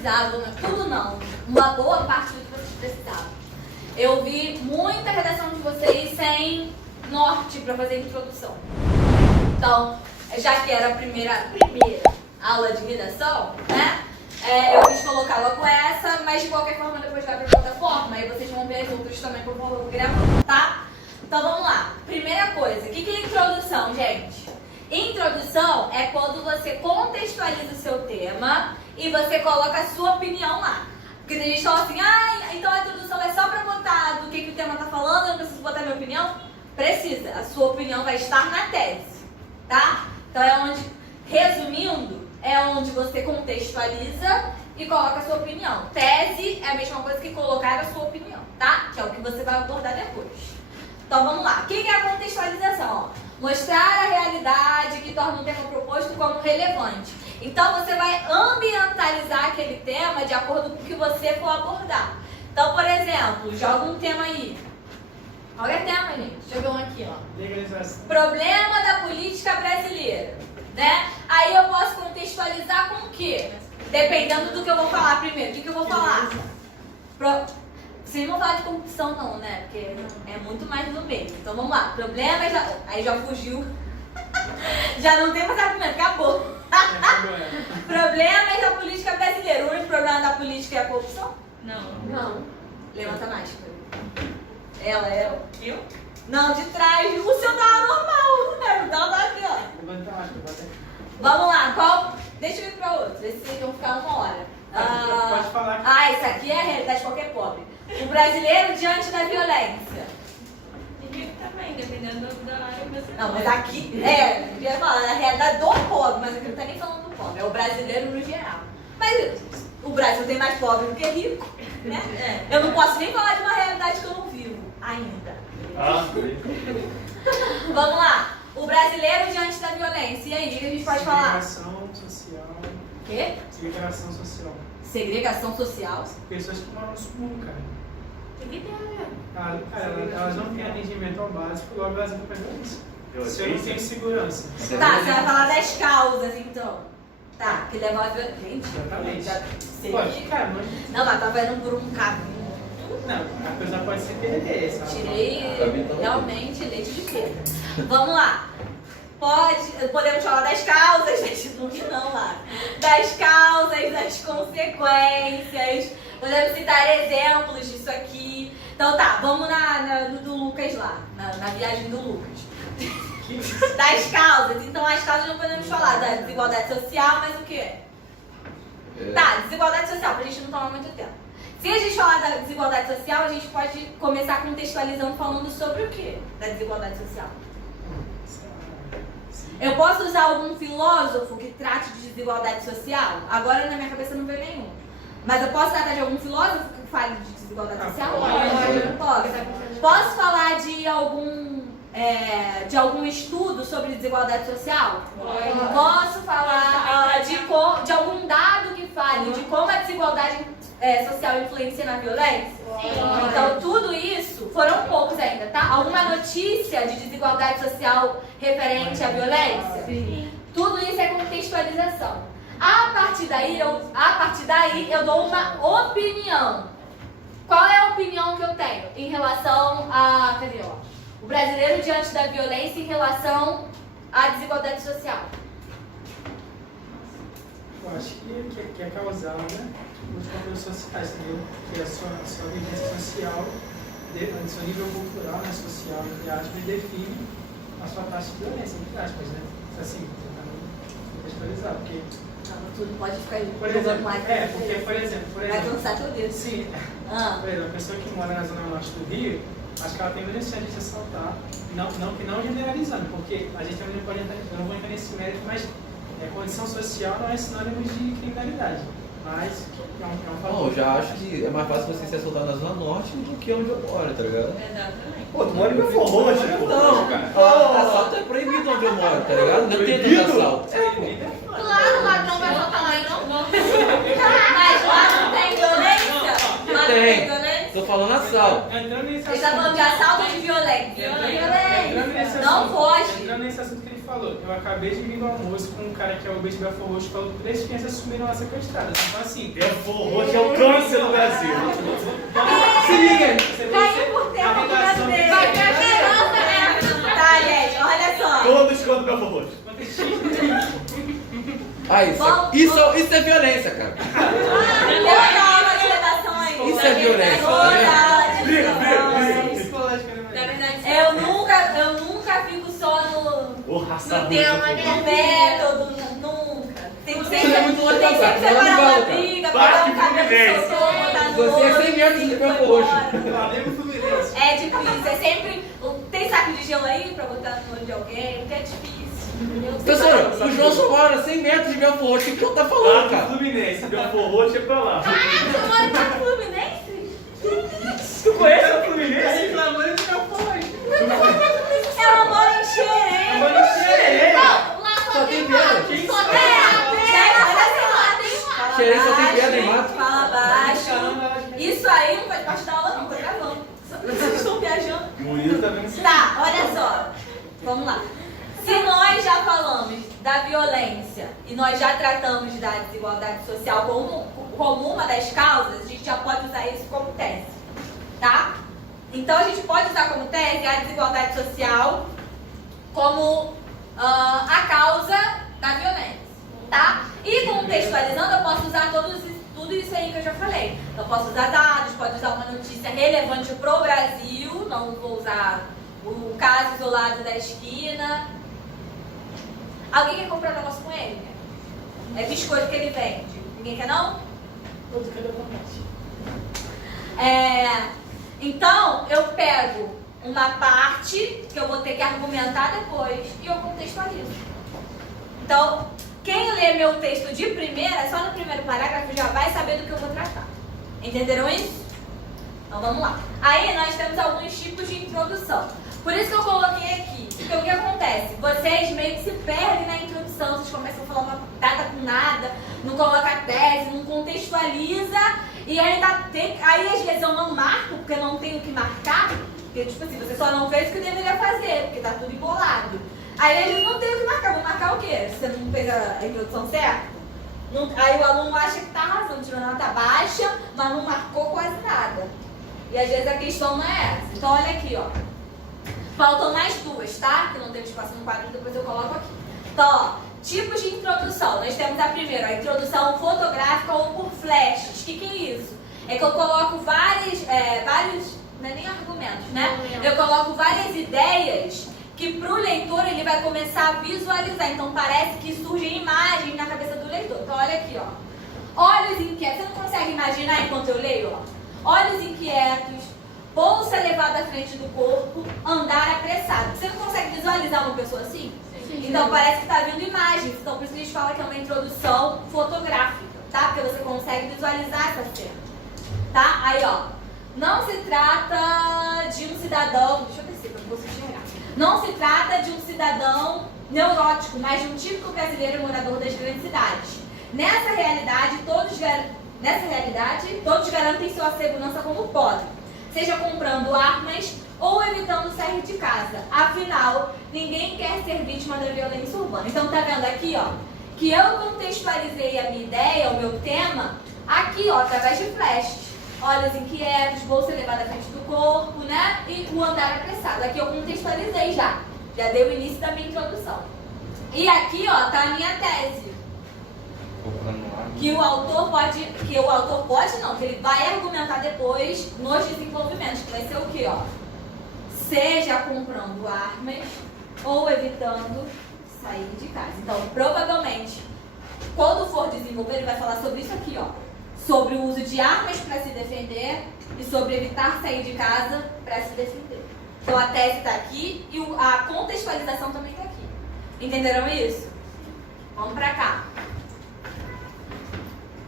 precisavam, tudo não, uma boa parte do que vocês precisavam. Eu vi muita redação de vocês sem norte para fazer a introdução. Então, já que era a primeira aula de redação, né? Eu quis colocá-la com essa, mas de qualquer forma depois vai para a plataforma, aí vocês vão ver as outras também por favor gravando, tá? Então vamos lá. Primeira coisa, o que é introdução, gente? Introdução é quando você contextualiza o seu tema e você coloca a sua opinião lá. Porque tem gente que fala assim, então a introdução é só para botar do que o tema tá falando, eu não preciso botar minha opinião? Precisa, a sua opinião vai estar na tese, tá? Então é onde, resumindo, é onde você contextualiza e coloca a sua opinião. Tese é a mesma coisa que colocar a sua opinião, tá? Que é o que você vai abordar depois. Então vamos lá. O que é a contextualização? Mostrar a realidade que torna um tema proposto como relevante. Então você vai ambientalizar aquele tema de acordo com o que você for abordar. Então, por exemplo, joga um tema aí. Qualquer tema, gente. Deixa eu ver um aqui, ó. Legalização. Problema da política brasileira, né? Aí eu posso contextualizar com o quê? Dependendo do que eu vou falar primeiro. O que eu vou falar? Vocês não vão falar de corrupção não, né? Porque é muito mais no meio. Então vamos lá. Problemas da... Aí já fugiu. Já não tem mais argumento, acabou. Problemas da política brasileira. O único problema da política é a corrupção? Não. Levanta mais. Ela. Eu? Não, de trás. O seu tava normal. O dela tá aqui, ó. Levanta mais, levanta aqui. Vamos lá. Qual... Deixa eu ir pra outro. Ver se vocês vão ficar uma hora. Pode falar. Isso aqui é a realidade de qualquer pobre. O brasileiro diante da violência. E também, dependendo da área que você... Não, mas aqui, eu ia falar, a realidade do pobre, mas aqui não tá nem falando do pobre, é o brasileiro no geral. Mas o Brasil tem mais pobre do que rico, né? Eu não posso nem falar de uma realidade que eu não vivo ainda. Vamos lá. O brasileiro diante da violência. E aí, o que a gente pode falar? Segregação social. Quê? Segregação social. Segregação social? Pessoas que moram no submundo, cara. Que ideia. Elas não têm atendimento ao básico, logo elas vão pegar isso. Se eu não tenho segurança. Tá, você vai falar das causas, então. Tá, que leva a violência. Gente, Exatamente. já sei. Pode, cara, Não, mas tá vendo por um caminho. não, a pessoa pode se perder, sabe? Tirei realmente leite de pedra. Vamos lá. Podemos falar das causas, não lá. Das causas, das consequências. Podemos citar exemplos disso aqui. Então tá, vamos no do Lucas lá, na viagem do Lucas. Das causas. Então as causas não podemos falar da desigualdade social, mas o quê? Tá, desigualdade social, pra gente não tomar muito tempo. Se a gente falar da desigualdade social, a gente pode começar contextualizando falando sobre o quê? Da desigualdade social. Eu posso usar algum filósofo que trate de desigualdade social? Agora na minha cabeça não veio nenhum. Mas eu posso tratar de algum filósofo que fale de desigualdade social? Pode. Posso falar de algum estudo sobre desigualdade social? Pode. Posso falar de algum dado que fale de como a desigualdade social influencia na violência? Então tudo isso, foram poucos ainda, tá? Alguma notícia de desigualdade social referente à violência? Sim. Tudo isso é contextualização. A partir daí eu dou uma opinião. Qual é a opinião que eu tenho em relação a... Cadê, ó? O brasileiro diante da violência em relação à desigualdade social? Eu acho que é causada pelos fatores sociais, entendeu? Que a sua vivência social, o seu nível cultural, né, social, entre aspas, define a sua taxa de violência, entre aspas, né? Assim, tentando contextualizar, porque... Tudo pode ficar aí. Por exemplo, porque, por exemplo... Vai cansar teu dedo. Sim. Por exemplo, a pessoa que mora na zona norte do Rio, acho que ela tem menos chance de se assaltar, não generalizando, porque a gente também não pode entrar, eu não vou entrar nesse mérito, mas condição social não é sinônimo de criminalidade. Mas é um fator. Não, eu já acho que é mais fácil você se assaltar na Zona Norte do que onde eu moro, tá ligado? Exatamente. Pô, tu mora em Belfort Roxo, pô. Não, cara. Assalto é proibido onde eu moro, tá ligado? Não tem tanto assalto. Claro, lá não vai botar lá, não. Mas lá não tem violência? Lá não tem violência? Tô falando assalto. Entrando nesse Ele tá falando de assalto ou de violência? Violência. Não pode. Entrando nesse assunto que ele falou. Eu acabei de vir do almoço com um cara que é o Obed Belfort Roxo, falou que 3 crianças sumiram lá sequestradas. Então, assim, Belfort Roxo é o câncer do Brasil. se liga! Caiu por terra A no relação brasileiro. que Vai você ver criança, né? Tá, gente, olha só. Todos contra o Belfort Roxo. Ah, isso é violência, cara. Toda aula de redações. Isso é violência, Toda tá aula de Briga, redações. psicológica, Na né? verdade, Eu nunca fico só no Ô, raça No ruim, tema, Belfort né? Roxo. método, nunca. Tem que Você é muito louca, tem que cara. separar Não uma volta. briga, Bate pegar um cabelo Fluminense. solto, botar no Você é outro, 100 metros de e foi Belfort Roxo. embora. Flamengo e Fluminense. É difícil, é sempre. Tem saco de gelo aí pra botar no olho de alguém? Porque é difícil. Professora, o João só mora a 100 metros de Belfort Roxo. O que eu tá falando, Bate cara? Fluminense, Belfort Roxo é pra lá. Você mora no Fluminense? Tu conhece o Tá Fluminense? reclamando de Belfort. Ela mora em Xerém. Agora eu sei. Não, lá Só tem pedra. Quem só sabe? tem olha só. Xerém só tem pedra e mato. Fala baixo. Caramba, Isso aí não faz parte da aula não, tô gravando. Vocês estão viajando. Murilo tá vendo? Tá, olha só. Vamos lá. Se nós já falamos da violência e nós já tratamos da desigualdade social como uma das causas, a gente já pode usar isso como tese, tá? Então a gente pode usar como tese a desigualdade social como a causa da violência, tá? E contextualizando, eu posso usar tudo isso aí que eu já falei. Eu posso usar dados, pode usar uma notícia relevante pro Brasil, não vou usar o caso isolado da esquina. Alguém quer comprar um negócio com ele? É biscoito que ele vende. Ninguém quer não? Todo cada promete. Então, eu pego uma parte que eu vou ter que argumentar depois e eu contextualizo. Então, quem lê meu texto de primeira, só no primeiro parágrafo já vai saber do que eu vou tratar. Entenderam isso? Então vamos lá. Aí nós temos alguns tipos de introdução. Por isso que eu coloquei aqui. Porque o que acontece? Vocês meio que se perdem na introdução, vocês começam a falar uma data com nada, não coloca tese, não contextualiza, e ainda tem. Aí às vezes eu não marco, porque eu não tenho o que marcar, porque tipo assim, você só não fez o que deveria fazer, porque tá tudo embolado. Aí eles não tem o que marcar, vou marcar o quê? Você não fez a introdução certa? Aí o aluno acha que tá arrasando, tirou nota baixa, mas não marcou quase nada. E às vezes a questão não é essa. Então olha aqui, ó. Faltam mais duas, tá? Que não teve espaço no quadro, depois eu coloco aqui. Então, ó, tipos de introdução. Nós temos a primeira, a introdução fotográfica ou por flashes. O que é isso? É que eu coloco vários, não é nem argumentos, né? Eu coloco várias ideias que pro leitor ele vai começar a visualizar. Então parece que surgem imagens na cabeça do leitor. Então olha aqui, ó. Olhos inquietos. Você não consegue imaginar enquanto eu leio, ó? Olhos inquietos, bolsa levada à frente do corpo, andar apressado. Você não consegue visualizar uma pessoa assim? Sim. Então parece que está vindo imagens. Então por isso que a gente fala que é uma introdução fotográfica, tá? Porque você consegue visualizar essa cena. Tá? Aí, ó. Não se trata de um cidadão... Deixa eu descer para eu posso enxergar. Não se trata de um cidadão neurótico, mas de um típico brasileiro morador das grandes cidades. Nessa realidade, todos garantem sua segurança como podem, seja comprando armas ou evitando sair de casa. Afinal, ninguém quer ser vítima da violência urbana. Então, tá vendo aqui, ó, que eu contextualizei a minha ideia, o meu tema, aqui, ó, através de flashes. Olhos inquietos, bolsa levada à frente do corpo, né? E o andar apressado. Aqui eu contextualizei já. Já deu o início da minha introdução. E aqui, ó, tá a minha tese. Que o autor pode não, que ele vai argumentar depois nos desenvolvimentos, que vai ser o quê, ó? Seja comprando armas ou evitando sair de casa. Então, provavelmente, quando for desenvolver, ele vai falar sobre isso aqui, ó. Sobre o uso de armas para se defender e sobre evitar sair de casa para se defender. Então, a tese está aqui e a contextualização também está aqui. Entenderam isso? Vamos para cá.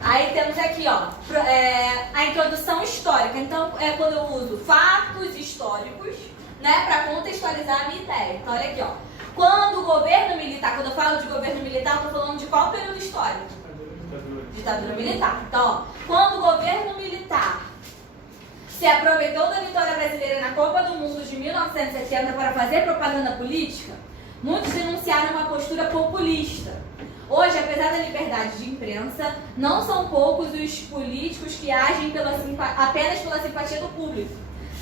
Aí temos aqui, ó, a introdução histórica. Então, é quando eu uso fatos históricos, né, para contextualizar a minha ideia. Então, olha aqui, ó. Quando o governo militar, quando eu falo de governo militar, eu tô falando de qual período histórico? Ditadura militar. Então, ó, quando o governo militar se aproveitou da vitória brasileira na Copa do Mundo de 1970 para fazer propaganda política, muitos denunciaram associar numa postura populista. Hoje, apesar da liberdade de imprensa, não são poucos os políticos que agem apenas pela simpatia do público.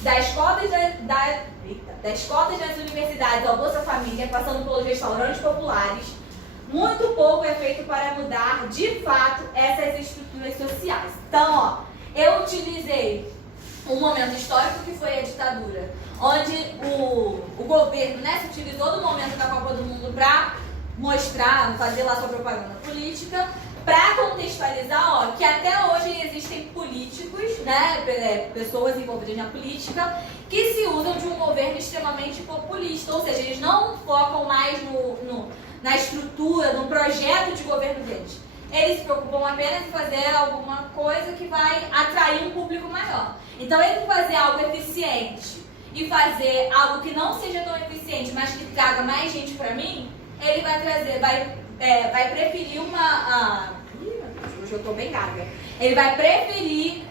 Das cotas das universidades ao Bolsa Família, passando pelos restaurantes populares, muito pouco é feito para mudar, de fato, essas estruturas sociais. Então, ó, eu utilizei um momento histórico que foi a ditadura, onde o governo, né, se utilizou do momento da Copa do Mundo para mostrar, fazer lá sua propaganda política, para contextualizar, ó, que até hoje existem políticos, né, pessoas envolvidas na política, que se usam de um governo extremamente populista, ou seja, eles não focam mais na estrutura, no projeto de governo deles. Eles se preocupam apenas em fazer alguma coisa que vai atrair um público maior. Então, entre fazer algo eficiente e fazer algo que não seja tão eficiente, mas que traga mais gente para mim, ele vai trazer, vai preferir hoje eu tô bem gaga. Ele vai preferir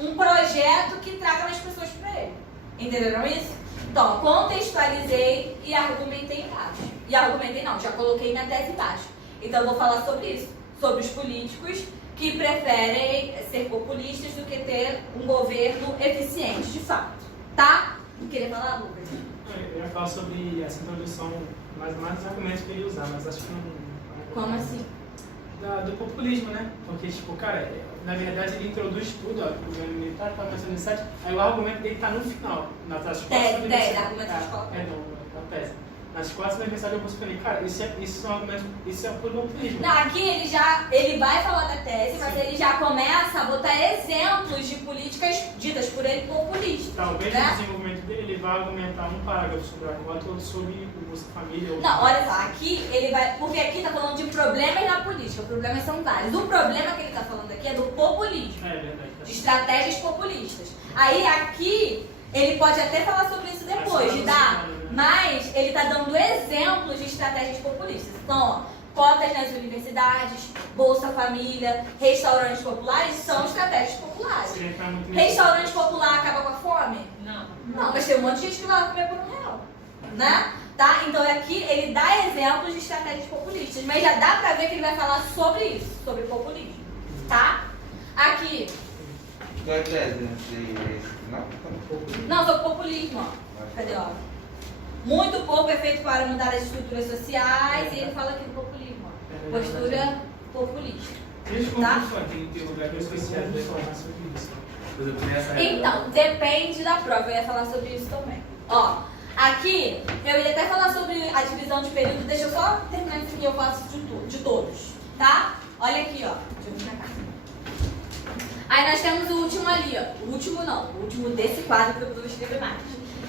um projeto que traga mais pessoas para ele. Entenderam isso? Então, contextualizei e argumentei embaixo. E argumentei não, já coloquei minha tese embaixo. Então, eu vou falar sobre isso. Sobre os políticos que preferem ser populistas do que ter um governo eficiente, de fato. Tá? Não queria falar, Lucas? Eu ia falar sobre essa introdução, mais os argumentos que eu ia usar, mas acho que não. Como assim? Do populismo, né? Porque, tipo, cara, na verdade ele introduz tudo, ó, o governo militar está começando no 7, aí o argumento dele está no final, na tese. Tese, argumento da escola. Na tese. Nas costas da universidade eu falei, cara, isso são argumentos, isso é populismo. Não, aqui ele vai falar da tese, mas ele já começa a botar exemplos de políticas ditas por ele populistas. Talvez né? no desenvolvimento dele ele vai argumentar um parágrafo sobre a quota, outro sobre o Bolsa Família. Não, olha só, aqui ele vai. Porque aqui tá falando de problemas na política, os problemas são vários. O problema que ele tá falando aqui é do populismo. É verdade. De estratégias populistas. Aí aqui ele pode até falar sobre isso depois, de dar. Mas ele está dando exemplos de estratégias populistas. Então, ó, cotas nas universidades, Bolsa Família, restaurantes populares são estratégias populares. Restaurante popular acaba com a fome? Não. Não, mas tem um monte de gente que vai lá comer por R$1, né? Tá? Então aqui ele dá exemplos de estratégias populistas, mas já dá pra ver que ele vai falar sobre isso, sobre populismo, tá? Aqui. Não é tese, né? Não, sobre populismo, ó. Cadê, ó? Muito pouco é feito para mudar as estruturas sociais e ele fala aqui do populismo, ó. Postura populista. Tá? Tem lugar que eu esqueci de falar sobre isso. Então, depende da prova, eu ia falar sobre isso também. Ó, aqui eu ia até falar sobre a divisão de período, deixa eu só terminar isso aqui, eu faço de todos, tá? Olha aqui, ó. Deixa eu vir pra cá. Aí nós temos o último ali, ó. O último desse quadro que eu vou escrever mais.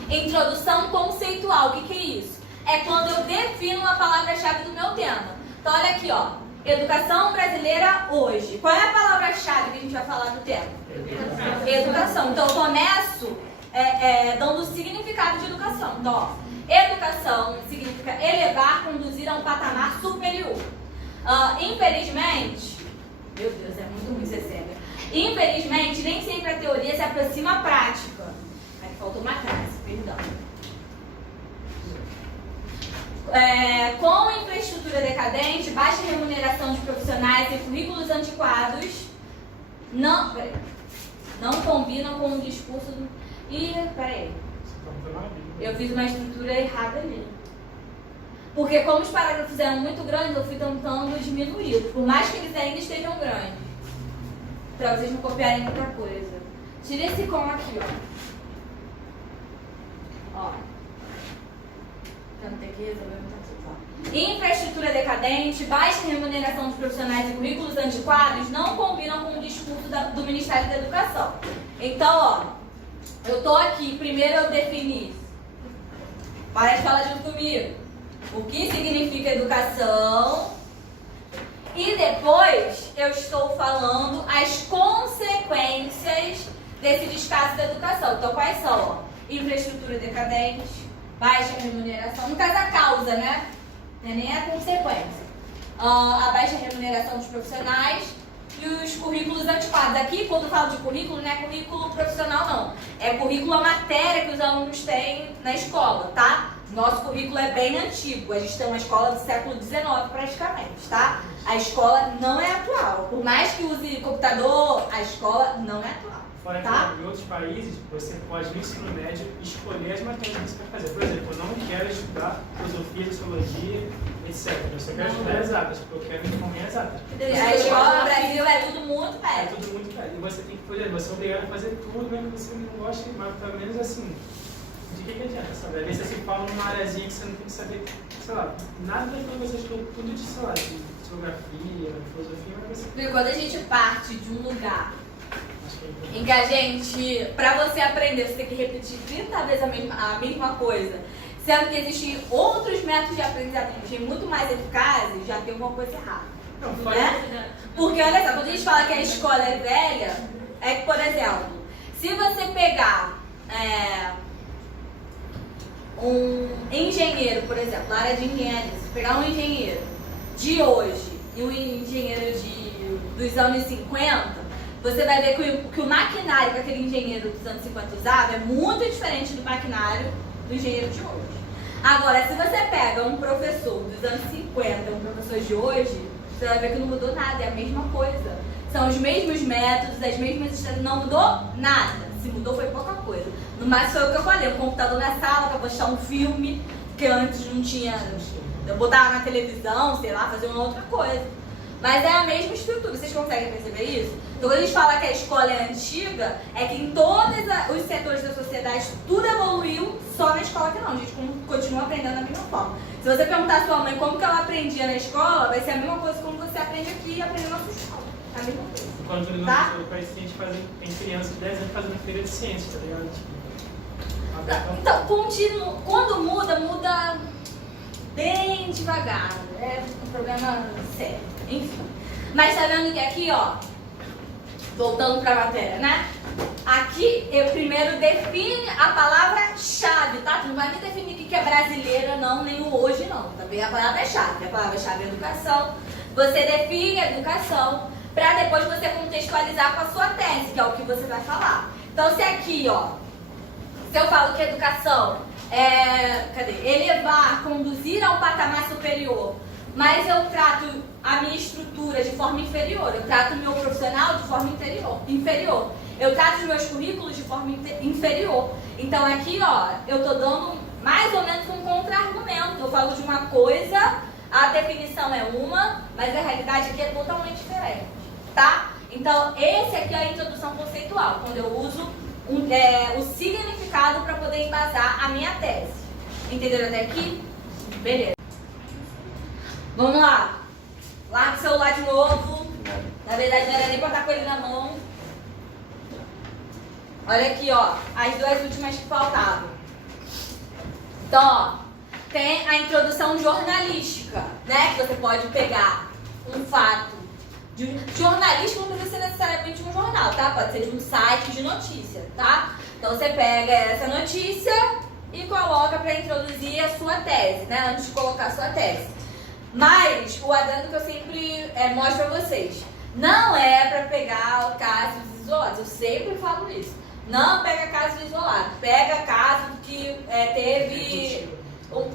Introdução conceitual, o que é isso? É quando eu defino a palavra-chave do meu tema. Então olha aqui, ó. Educação brasileira hoje. Qual é a palavra-chave que a gente vai falar do tema? Educação. Então eu começo dando o significado de educação. Então, ó, educação significa elevar, conduzir a um patamar superior. Infelizmente, meu Deus, é muito ruim ser séria. Infelizmente, nem sempre a teoria se aproxima à prática. Aqui faltou uma frase, perdão. Com infraestrutura decadente, baixa remuneração de profissionais e currículos antiquados, não combinam com o discurso do... peraí. Eu fiz uma estrutura errada ali. Porque como os parágrafos eram muito grandes, eu fui tentando diminuí-los. Por mais que eles ainda estejam grandes. Pra vocês não copiarem outra coisa. Tira esse com aqui, ó. Pra não ter que resolver muita coisa. Infraestrutura decadente, baixa remuneração de profissionais e currículos antiquados não combinam com o discurso do Ministério da Educação. Então, ó, eu tô aqui, primeiro eu defini. Para de falar junto comigo. O que significa educação? E depois eu estou falando as consequências desse descaso da educação. Então, quais são? Ó, infraestrutura decadente, baixa remuneração, no caso a causa, né? Não é nem a consequência. A baixa remuneração dos profissionais e os currículos antiquados. Aqui, quando eu falo de currículo, não é currículo profissional, não. É currículo a matéria que os alunos têm na escola, tá? Nosso currículo é bem antigo. A gente tem uma escola do século XIX praticamente, tá? A escola não é atual. Por mais que use computador, a escola não é atual. Fora Tá? que em outros países, você pode, no ensino médio, escolher as matérias que você vai fazer. Por exemplo, eu não quero estudar filosofia, sociologia, etc. Eu só quero estudar exatas, porque eu quero me formar em exatas. A escola no Brasil é tudo muito É velho. tudo muito velho. E você tem que, por exemplo, você é obrigado a fazer tudo, mesmo que você não goste, mas pelo menos assim, de que adianta, sabe? Às vezes você se fala numa areazinha que você não tem que saber, sei lá, nada daquilo que você estuda, tudo de, sei lá, de geografia, filosofia, mas você Porque quando a gente parte de um lugar acho que é em que a gente, pra você aprender, você tem que repetir 30 vezes a mesma coisa, sendo que existem outros métodos de aprendizagem muito mais eficazes, já tem alguma coisa errada. não, fora Né? Porque olha só, quando a gente fala que a escola é velha, é que, por exemplo, se você pegar um engenheiro, por exemplo, na área de engenharia, se pegar um engenheiro de hoje e um engenheiro dos anos 50, você vai ver que o maquinário que aquele engenheiro dos anos 50 usava é muito diferente do maquinário do engenheiro de hoje. Agora, se você pega um professor dos anos 50 e um professor de hoje, você vai ver que não mudou nada, é a mesma coisa. São os mesmos métodos, as mesmas estratégias, não mudou nada. Se mudou foi pouca coisa. No mais foi o que eu falei, um computador na sala para postar um filme, que antes não tinha, eu botava na televisão, sei lá, fazer uma outra coisa. Mas é a mesma estrutura, vocês conseguem perceber isso? Então quando a gente fala que a escola é antiga, é que em todos os setores da sociedade tudo evoluiu, só na escola que não, a gente continua aprendendo da mesma forma. Se você perguntar à sua mãe como que ela aprendia na escola, vai ser a mesma coisa como você aprende aqui e aprende na sua escola. É a mesma coisa. quando no Tá? outro país tem crianças de 10 anos fazendo feira de ciência, tá ligado? Tipo, aberto. Então, quando muda bem devagar. É um problema sério. Enfim. Mas tá vendo que aqui, ó, voltando pra matéria, né? Aqui eu primeiro define a palavra-chave, tá? Tu não vai me definir o que é brasileira, não, nem o hoje, não. Também a palavra-chave. A palavra-chave é educação. Você define a educação para depois você contextualizar com a sua tese, que é o que você vai falar. Então, se aqui, ó, se eu falo que educação é, elevar, conduzir a um patamar superior, mas eu trato a minha estrutura de forma inferior, eu trato o meu profissional de forma inferior, eu trato os meus currículos de forma inferior. Então aqui, ó, eu tô dando mais ou menos um contra-argumento. Eu falo de uma coisa, a definição é uma, mas a realidade aqui é totalmente diferente, tá? Então esse aqui é a introdução conceitual, quando eu uso o significado para poder embasar a minha tese. Entenderam até aqui? Beleza. Vamos lá. Larga o celular de novo. Na verdade, não era nem pra estar com ele na mão. Olha aqui, ó. As duas últimas que faltavam. Então, ó. Tem a introdução jornalística, né? Que você pode pegar um fato. Jornalístico não precisa ser necessariamente um jornal, tá? Pode ser de um site de notícia, tá? Então você pega essa notícia e coloca para introduzir a sua tese, né? Antes de colocar a sua tese. Mas o adendo que eu sempre mostro pra vocês, não é para pegar casos isolados. Eu sempre falo isso. Não pega casos isolados. Pega caso que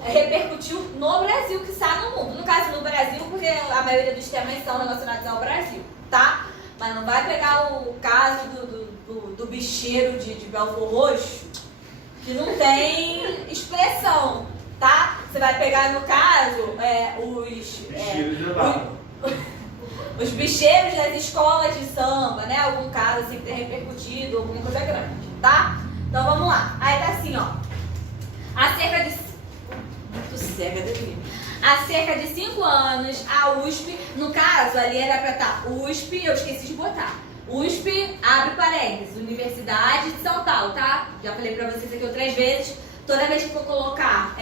repercutiu no Brasil, que está no mundo. No caso, no Brasil, porque a maioria dos temas são relacionados ao Brasil, tá? Mas não vai pegar o caso do bicheiro de Belford Roxo, que não tem expressão, tá? Você vai pegar, no caso, os bicheiros das escolas de samba, né? Algum caso assim que tenha repercutido, alguma coisa grande, tá? Então vamos lá. Aí tá assim, ó. Há cerca de 5 anos, a USP, no caso, ali era pra estar USP, eu esqueci de botar. USP, abre parênteses, Universidade de São Paulo, tá? Já falei pra vocês aqui outras vezes. Toda vez que for colocar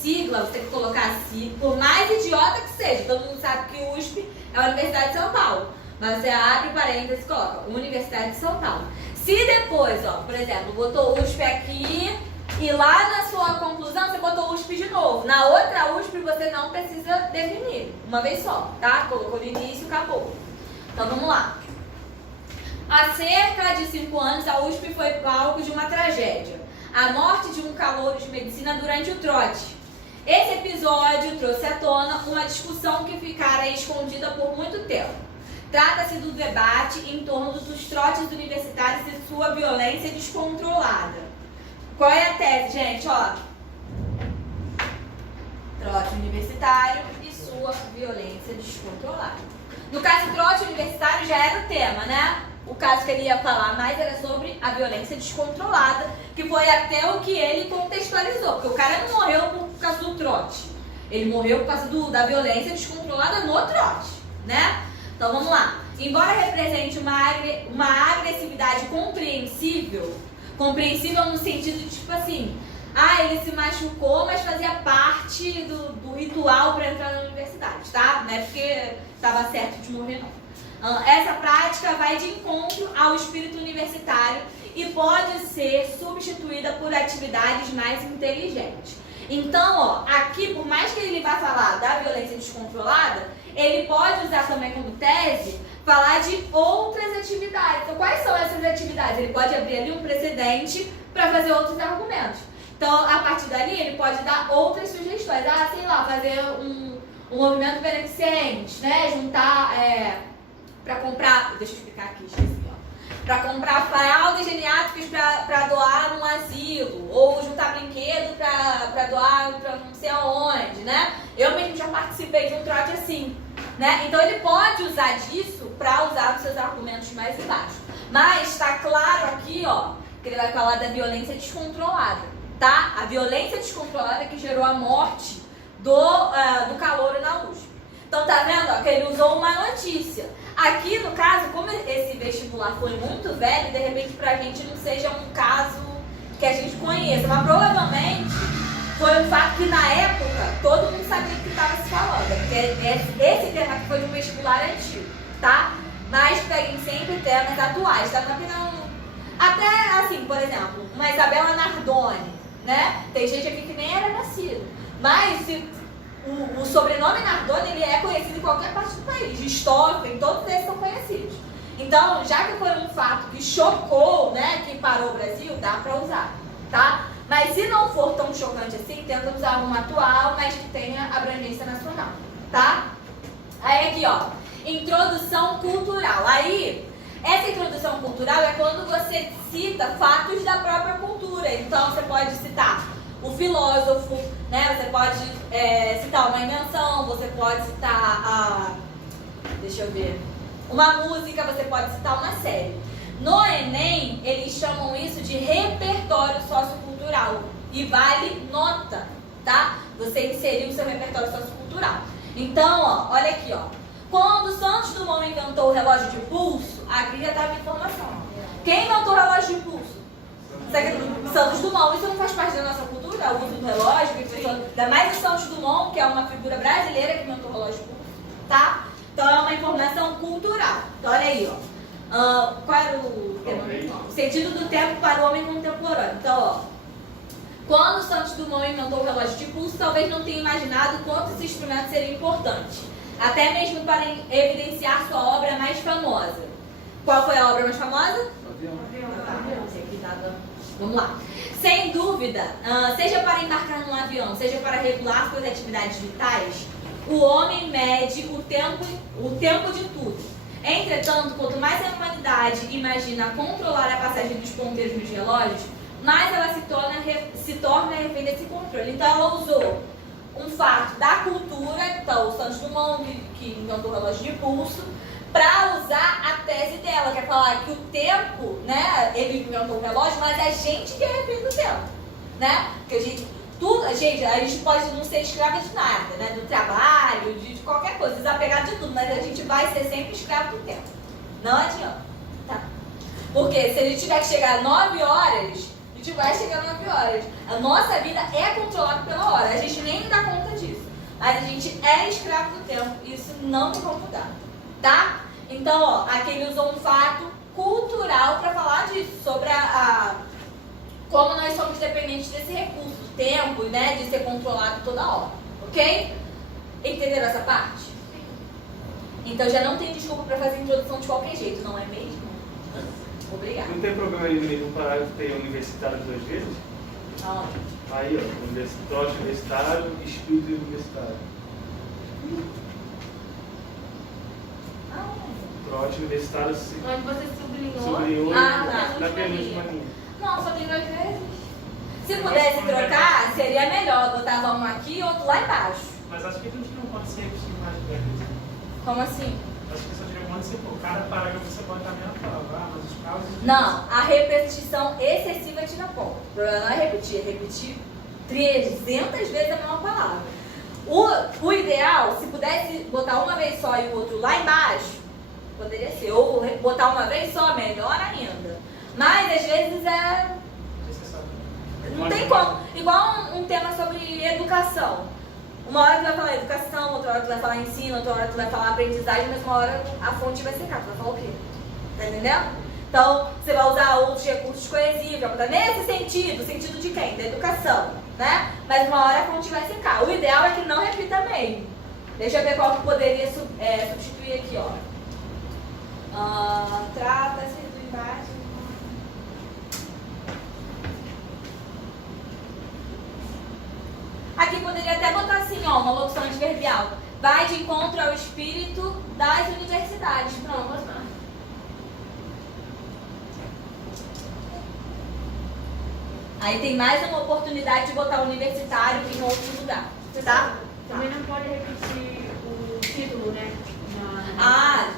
sigla, você tem que colocar sigla, por mais idiota que seja. Todo mundo sabe que USP é a Universidade de São Paulo. Mas você abre parênteses e coloca Universidade de São Paulo. Se depois, ó, por exemplo, botou USP aqui e lá na sua conclusão você botou USP de novo. Na outra USP você não precisa definir. Uma vez só, tá? Colocou no início e acabou. Então vamos lá. Há cerca de 5 anos a USP foi palco de uma tragédia. a morte de um calouro de medicina durante o trote. Esse episódio trouxe à tona uma discussão que ficara escondida por muito tempo. Trata-se do debate em torno dos trotes universitários e sua violência descontrolada. Qual é a tese, gente? Ó, trote universitário e sua violência descontrolada. No caso, trote universitário já era o tema, né? O caso que ele ia falar mais era sobre a violência descontrolada, que foi até o que ele contextualizou, porque o cara não morreu por causa do trote. Ele morreu por causa da violência descontrolada no trote, né? Então vamos lá. Embora represente uma agressividade compreensível no sentido de tipo assim, ele se machucou, mas fazia parte do ritual para entrar na universidade, tá? Não é porque estava certo de morrer, não. Essa prática vai de encontro ao espírito universitário e pode ser substituída por atividades mais inteligentes. Então, ó, aqui, por mais que ele vá falar da violência descontrolada, ele pode usar também como tese falar de outras atividades. Então, quais são essas atividades? Ele pode abrir ali um precedente para fazer outros argumentos. Então, a partir dali, ele pode dar outras sugestões. Sei lá, fazer um movimento beneficente, né? Juntar, para comprar... Deixa eu explicar aqui, esqueci, ó. Para comprar fraldas geriátricas para doar num asilo. Ou juntar brinquedo para doar para não sei aonde, né? Eu mesmo já participei de um trote assim, né? Então, ele pode usar disso para usar os seus argumentos mais embaixo. Mas está claro aqui, ó, que ele vai falar da violência descontrolada, tá? A violência descontrolada que gerou a morte do calouro na USP. Então, tá vendo, ó, que ele usou uma notícia. Aqui, no caso, como esse vestibular foi muito velho, de repente pra gente não seja um caso que a gente conheça, mas provavelmente foi um fato que na época todo mundo sabia o que estava se falando, porque esse tema aqui foi de um vestibular antigo, tá? Mas peguem sempre temas atuais, tá? Até assim, por exemplo, uma Isabela Nardoni, né? Tem gente aqui que nem era nascido, mas o sobrenome Nardoni, ele é conhecido em qualquer parte do país. Stoffen, todos esses são conhecidos. Então, já que foi um fato que chocou, né, que parou o Brasil, dá pra usar, tá? Mas se não for tão chocante assim, tenta usar uma atual, mas que tenha abrangência nacional, tá? Aí aqui, ó, introdução cultural. Aí, essa introdução cultural é quando você cita fatos da própria cultura. Então, você pode citar o filósofo, né? Você pode citar uma invenção, você pode citar uma música, você pode citar uma série. No Enem, eles chamam isso de repertório sociocultural e vale nota, tá? Você inseriu o seu repertório sociocultural. Então, ó, olha aqui, ó. Quando Santos Dumont inventou o relógio de pulso, aqui já tá a informação. Quem inventou o relógio de pulso? Santos Dumont. Isso não faz parte da nossa cultura, o uso do relógio, ainda mais o Santos Dumont, que é uma figura brasileira que inventou o relógio de pulso, tá? Então é uma informação cultural. Então olha aí, ó. Qual era o tema? O sentido do tempo para o homem contemporâneo. Então, ó, quando Santos Dumont inventou o relógio de pulso, talvez não tenha imaginado quanto esse instrumento seria importante, até mesmo para evidenciar sua obra mais famosa. Qual foi a obra mais famosa? Vamos lá. Sem dúvida, seja para embarcar num avião, seja para regular suas atividades vitais, o homem mede o tempo de tudo. Entretanto, quanto mais a humanidade imagina controlar a passagem dos ponteiros nos relógios, mais ela se torna refém desse controle. Então, ela usou um fato da cultura, então, o Santos Dumont, que inventou o relógio de pulso, para usar a tese dela, que é falar que o tempo, né, ele inventou o relógio, mas a gente que é refém do tempo, né? Porque a gente pode não ser escrava de nada, né? Do trabalho, de qualquer coisa, desapegar de tudo, mas a gente vai ser sempre escravo do tempo. Não adianta, tá? Porque se a gente tiver que chegar às 9 horas, a gente vai chegar às 9 horas. A nossa vida é controlada pela hora, a gente nem dá conta disso. Mas a gente é escravo do tempo, e isso não tem como mudar, tá? Então, ó, aqui ele usou um fato cultural para falar disso, sobre como nós somos dependentes desse recurso, do tempo, né, de ser controlado toda hora, ok? Entenderam essa parte? Sim. Então já não tem desculpa para fazer a introdução de qualquer jeito, não é mesmo? Obrigada. Não tem problema aí no meio do parágrafo ter universitário 2 vezes? Aonde? Aí, ó, trote universitário, espírito universitário. Aonde? Trote universitário Onde você sublinhou. sublinhou Ah, tá. na penúltima linha. Não, só tem 2 vezes. Se pudesse trocar, seria melhor. Botava um aqui e outro lá embaixo. Mas acho que a gente não pode ser repetir mais de 10 vezes. Como assim? Acho que só diria quando você for. Cada parágrafo você pode estar a mesma palavra. Ah, mas os casos. Não, a repetição excessiva tira ponto. O problema não é repetir 300 vezes a mesma palavra. O ideal, se pudesse botar uma vez só e o outro lá embaixo, poderia ser. Ou botar uma vez só, melhor ainda. Mas às vezes não tem como. Igual um tema sobre educação. Uma hora tu vai falar educação, outra hora tu vai falar ensino, outra hora tu vai falar aprendizagem, mas uma hora a fonte vai secar. Tu vai falar o quê? Tá entendendo? Então, você vai usar outros recursos coesivos, vai botar nesse sentido. Sentido de quem? Da educação, né? Mas uma hora a fonte vai secar. O ideal é que não repita mesmo. Deixa eu ver qual que poderia substituir aqui, ó. Trata-se do embate. Aqui poderia até botar assim, ó, uma locução adverbial. Vai de encontro ao espírito das universidades. Pronto. Aí tem mais uma oportunidade de botar universitário em outro lugar, tá? Também não pode repetir o título, né? Ah,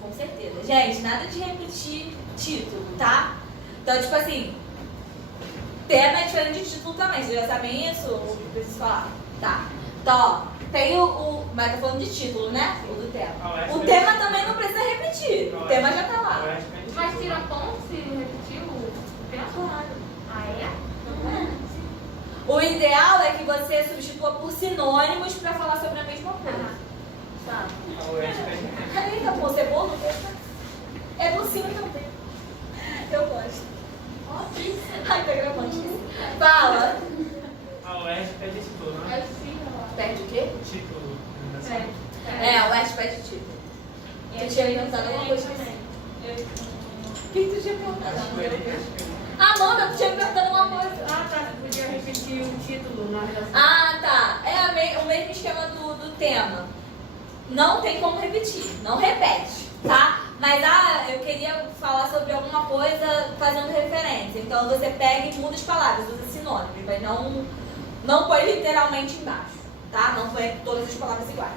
com certeza. Gente, nada de repetir título, tá? Então, tipo assim, tema é diferente de título também. Vocês já sabem isso? Ou preciso falar? Tá. Então, ó, tem mas tá falando de título, né? O do tema. O tema também não precisa repetir. O tema já tá lá. Mas tira ponto se repetir o tema? Ah, é? O ideal é que você substitua por sinônimos pra falar sobre a mesma coisa. Sabe? Eita, pô, cebola não tem. É docinho também. Eu gosto. Ai, tá gravando. Fala. A UERJ pede título, não é? Perde o quê? Título. É, o West pede título. Tu tinha perguntado alguma coisa? O que tu tinha perguntado? Amanda, tu tinha perguntado alguma coisa. Ah, tá. Você podia repetir o título na redação. Ah, tá. É o mesmo esquema do tema. Não tem como repetir. Não repete, tá? Mas, eu queria falar sobre alguma coisa fazendo referência. Então, você pega e muda as palavras, usa sinônimos, mas não põe literalmente embaixo, tá? Não põe todas as palavras iguais.